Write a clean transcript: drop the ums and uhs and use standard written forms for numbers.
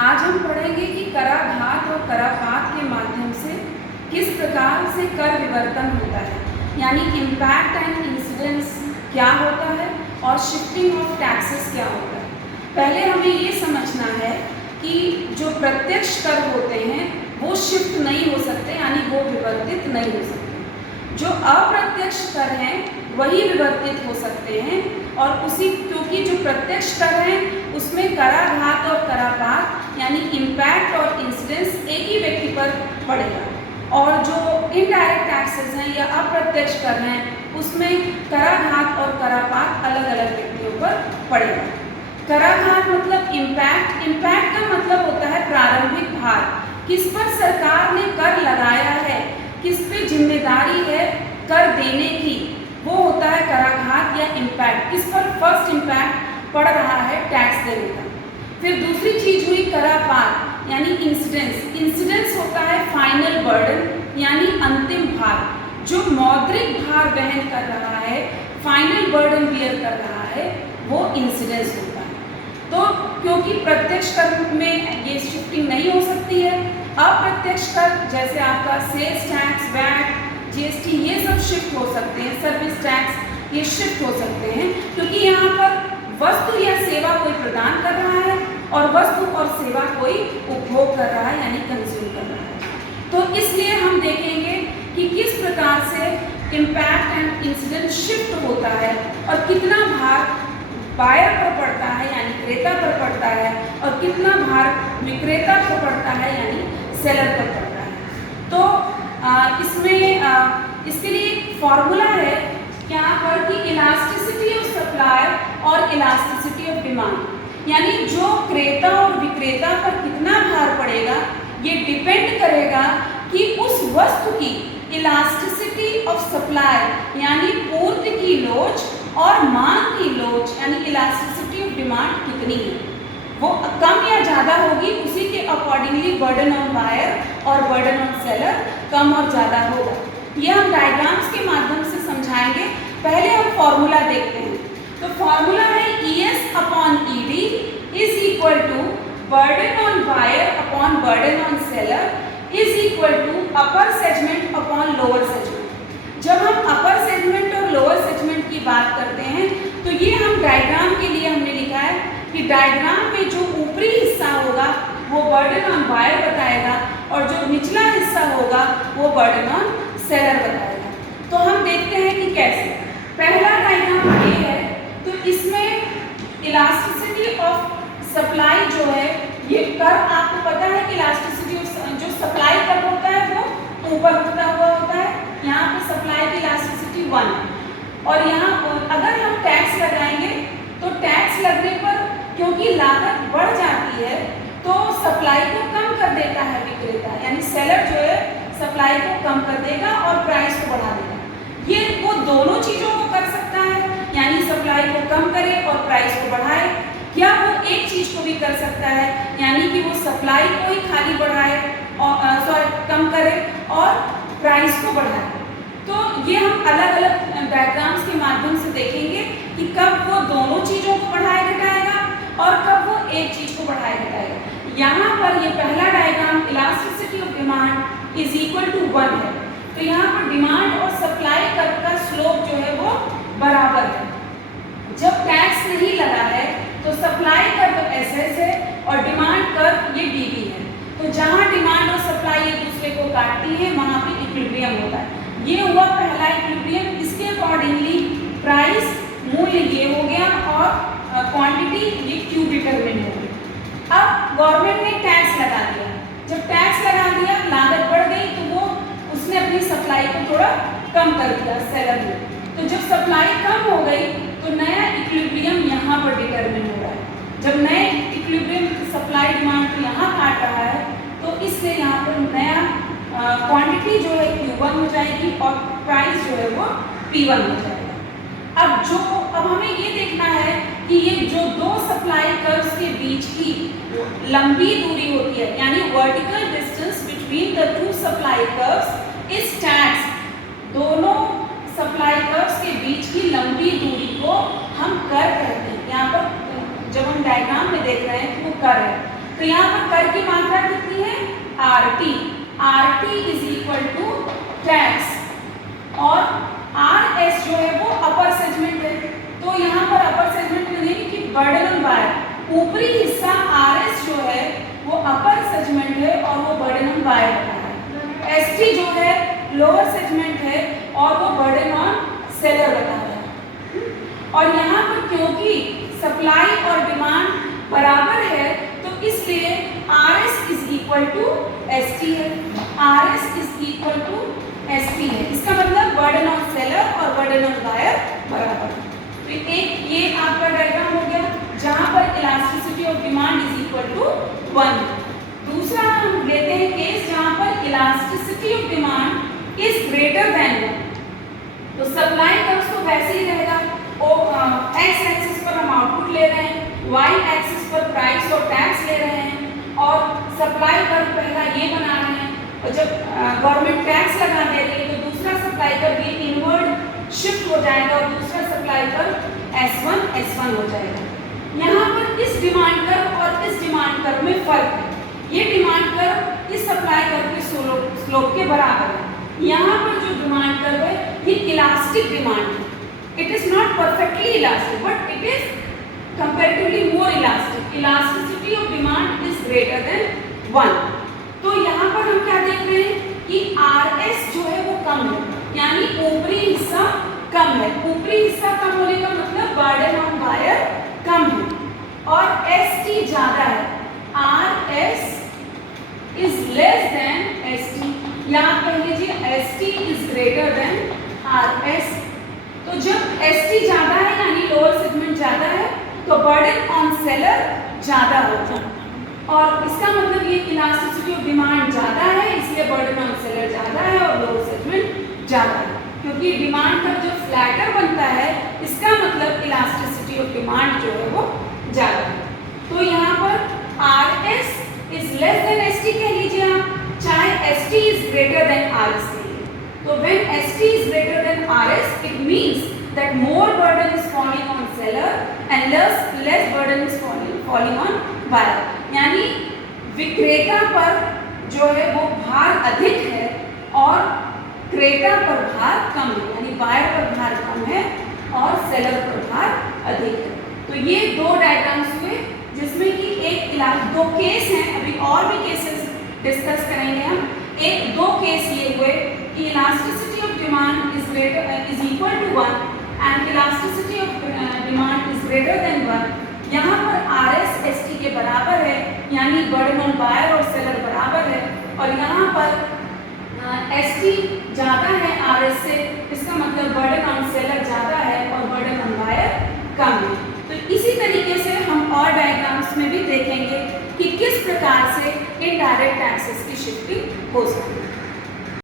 आज हम पढ़ेंगे कि कराघात और करापात के माध्यम से किस प्रकार से कर विवर्तन होता है, यानी इम्पैक्ट एंड इंसिडेंस क्या होता है और शिफ्टिंग ऑफ टैक्सेस क्या होता है। पहले हमें ये समझना है कि जो प्रत्यक्ष कर होते हैं वो शिफ्ट नहीं हो सकते, यानी वो विवर्तित नहीं हो सकते। जो अप्रत्यक्ष कर हैं वही विवर्तित हो सकते हैं, और उसी क्योंकि जो प्रत्यक्ष कर हैं उसमें कराघात और करापात यानी इम्पैक्ट और इंसिडेंस एक ही व्यक्ति पर पड़ेगा, और जो इनडायरेक्ट टैक्सेस हैं या अप्रत्यक्ष कर हैं उसमें कराघात और करापात अलग अलग व्यक्तियों पर पड़ेगा। कराघात मतलब इम्पैक्ट, इम्पैक्ट का मतलब होता है प्रारंभिक भार, किस पर सरकार ने कर लगाया है, किस पे जिम्मेदारी है कर देने की, वो होता है कराघात या इम्पैक्ट, किस पर फर्स्ट इम्पैक्ट पड़ रहा है टैक्स देने का। फिर दूसरी चीज हुई करापात यानी इंसिडेंस। इंसिडेंस होता है फाइनल बर्डन यानी अंतिम भार, जो मौद्रिक भार वहन कर रहा है, फाइनल बर्डन बियर कर रहा है, वो इंसिडेंस होता है। तो क्योंकि प्रत्यक्ष कर में ये शिफ्टिंग नहीं हो सकती है, अप्रत्यक्ष कर जैसे आपका सेल्स टैक्स, वैट, जीएसटी, ये सब शिफ्ट हो सकते हैं, सर्विस टैक्स ये शिफ्ट हो सकते हैं, क्योंकि यहाँ पर वस्तु या सेवा कोई प्रदान कर रहा है और वस्तु और सेवा कोई उपभोग कर रहा है यानी कंज्यूम कर रहा है। तो इसलिए हम देखेंगे कि किस प्रकार से इम्पैक्ट एंड इंसिडेंट शिफ्ट होता है और कितना भार बायर पर पड़ता है यानी क्रेता पर पड़ता है, और कितना भार विक्रेता पर पड़ता है यानी सेलर पर पड़ता है। तो इसके लिए एक फॉर्मूला है यहाँ पर कि इलास्टिसिटी ऑफ सप्लाई और इलास्टिसिटी ऑफ डिमांड, यानी जो क्रेता और विक्रेता पर कितना भार पड़ेगा ये डिपेंड करेगा कि उस वस्तु की इलास्टिसिटी ऑफ सप्लाई यानी पूर्ति की लोच और मांग की लोच यानी इलास्टिसिटी ऑफ डिमांड कितनी है, वो कम या ज़्यादा होगी, उसी के अकॉर्डिंगली बर्डन ऑन बायर और बर्डन ऑन सेलर कम और ज़्यादा होगा। ये हम डायग्राम्स के माध्यम से समझाएंगे। पहले हम फॉर्मूला देखते हैं। तो फॉर्मूला है ES upon ED is equal to burden on buyer upon burden on seller is equal to upper segment upon lower segment. जब हम अपर सेगमेंट और लोअर सेगमेंट की बात करते हैं तो ये हम डायग्राम के लिए हमने लिखा है कि डायग्राम में जो ऊपरी हिस्सा होगा वो बर्डन ऑन बायर बताएगा और जो निचला हिस्सा होगा वो बर्डन ऑन सेलर बताएगा। तो हम देखते हैं कि कैसे। पहला डायग्राम ये है, तो इसमें इलास्टिसिटी ऑफ सप्लाई जो है, ये कर आपको पता है कि इलास्टिसिटी जो सप्लाई कर होता है वो ऊपर उठता हुआ होता है। यहाँ पे सप्लाई की इलास्टिसिटी 1, और यहाँ अगर हम टैक्स लगाएंगे तो टैक्स लगने पर क्योंकि लागत बढ़ जाती है तो सप्लाई को कम कर देता है विक्रेता, यानी सेलर जो है सप्लाई को कम कर देगा और प्राइस को बढ़ा देगा। ये वो दोनों चीज़ों को कर सकता है, यानी सप्लाई को कम करे और प्राइस को बढ़ाए, या वो एक चीज़ को भी कर सकता है, यानी कि वो सप्लाई को ही खाली बढ़ाए और कम करे और प्राइस को बढ़ाए। तो ये हम अलग अलग डायग्राम्स के माध्यम से देखेंगे कि कब वो दोनों चीज़ों को बढ़ाए घटाएगा और कब वो एक चीज़ को बढ़ाए घटाएगा। यहाँ पर ये पहला diagram elasticity of demand is equal to 1 है, तो यहाँ पर डिमांड और सप्लाई कर्व का स्लोप जो है वो बराबर है। जब टैक्स नहीं लगा है तो सप्लाई कर्व SS है और डिमांड कर्व ये DB है। तो जहाँ डिमांड और सप्लाई एक दूसरे को काटती है वहाँ पे इक्विलिब्रियम होता है। ये हुआ पहला इक्विलिब्रियम। इसके अकॉर्डिंगली प्राइस मूल्य ये हो गया और क्वांटिटी ये Q डिटरमिन हो गई। अब गवर्नमेंट ने टैक्स लगा दिया, जब टैक्स लगा दिया लागत बढ़ गई तो वो उसने अपनी सप्लाई को थोड़ा कम कर दिया सेलर ने। तो जब सप्लाई कम हो गई तो नया इक्विलिब्रियम यहाँ पर डिटरमिन हो रहा है। जब नए इक्विलिब्रियम सप्लाई डिमांड को यहाँ काट रहा है तो इससे यहाँ पर नया क्वांटिटी जो है Q1 हो जाएगी और प्राइस जो है वो P1 हो जाएगा। अब हमें ये देखना है कि ये जो दो सप्लाई कर्व्स के बीच की लंबी दूरी होती है, यानी vertical distance between the two supply curves is tax. दोनों सप्लाई कर्व्स के बीच की लंबी दूरी को हम कर कहते हैं। यहाँ पर जब हम डायग्राम में देख रहे हैं तो वो कर है। तो यहाँ पर कर की मात्रा कितनी है? RT। RT is equal to tax, और RS जो है वो अपर सेगमेंट है। तो यहाँ पर अपर सेगमेंट में नहीं कि बर्डन ऑन वायर, ऊपरी हिस्सा RS जो है वो अपर सेगमेंट है और वो बर्डन ऑन वायर बता रहा है। ST जो है लोअर सेगमेंट है और वो बर्डन ऑन सेलर बता रहा है। और यहाँ पर क्योंकि सप्लाई और डिमांड बराबर है तो इसलिए RS is equal to ST है। RS is equal to ST है। इसका मतलब बर्डन ऑन सेलर और बर्डन ऑन बायर बराबर है। तो एक ये आपका डायग्राम हो गया जहां पर elasticity of demand is equal to 1। दूसरा हम लेते हैं केस जहां पर elasticity of demand is greater than 1। तो सप्लाई कर्व तो वैसे ही रहेगा, एक्स एक्सिस पर हम आउटपुट ले रहे हैं, वाई एक्सिस पर प्राइस और टैक्स ले रहे हैं, और सप्लाई कर्व पहला ये बना रहे हैं, और जब गवर्नमेंट टैक्स लगा दे रही है तो दूसरा सप्लाई कर्व ये इनवर्ड शिफ्ट हो जाएगा और दूसरा सप्लाई कर्व S1 हो जाएगा। यहाँ पर इस डिमांड कर्व और इस डिमांड कर्व में फर्क है। ये डिमांड कर्व इस सप्लाई कर्व के स्लोप के बराबर है। यहाँ पर जो डिमांड कर्व है ये इलास्टिक डिमांड है। It is not perfectly elastic but it is comparatively more elastic. Elasticity of demand is greater than 1। तो यहाँ पर हम क्या देख रहे हैं कि RS जो है वो कम है, यानी ऊपरी हिस्सा कम है। ऊपरी हिस्सा कम होने का मतलब बर्डन ऑन वायर कम है, और ST ज्यादा है। RS is less than ST, या आप कह लीजिए ST is greater then RS। तो जब ST ज्यादा है यानी लोअर सेगमेंट ज्यादा है तो बर्डन ऑन सेलर ज्यादा होगा, और इसका मतलब ये इलास्टिसिटी ऑफ डिमांड ज्यादा है इसलिए बर्डन ऑन सेलर ज्यादा है और लोअर सेगमेंट ज्यादा है। क्योंकि डिमांड का जो फ्लैटर बनता है इसका मतलब इलास्टिसिटी ऑफ डिमांड जो है वो ज्यादा है। तो यहाँ पर RS is less than ST कह लीजिए आप, चाहे ST is greater then RS कहिए। तो when ST is greater than RS it means that more burden is falling on seller and less burden is falling on buyer। यानी विक्रेता पर जो है वो भार अधिक है और क्रेता पर भार कम है, यानी बायर पर भार कम है और सेलर पर भार अधिक है। तो ये दो डायग्राम्स हुए जिसमें कि दो केस हैं, अभी और भी केसेस डिस्कस करेंगे हम। दो केस ये हुए कि elasticity of demand is equal to 1 and elasticity of demand is greater than 1। यहाँ पर RS ST के बराबर है, यानी बर्डन ऑन बायर और सेलर बराबर है, और यहाँ पर ST ज़्यादा है RS से, इसका मतलब बर्डन ऑन सेलर ज़्यादा है और बर्डन ऑन बायर कम है। तो इसी तरीके से हम और डायग्राम्स में भी देखेंगे कि किस प्रकार से इनडायरेक्ट टैक्सेस की शिफ्टिंग हो सकती है।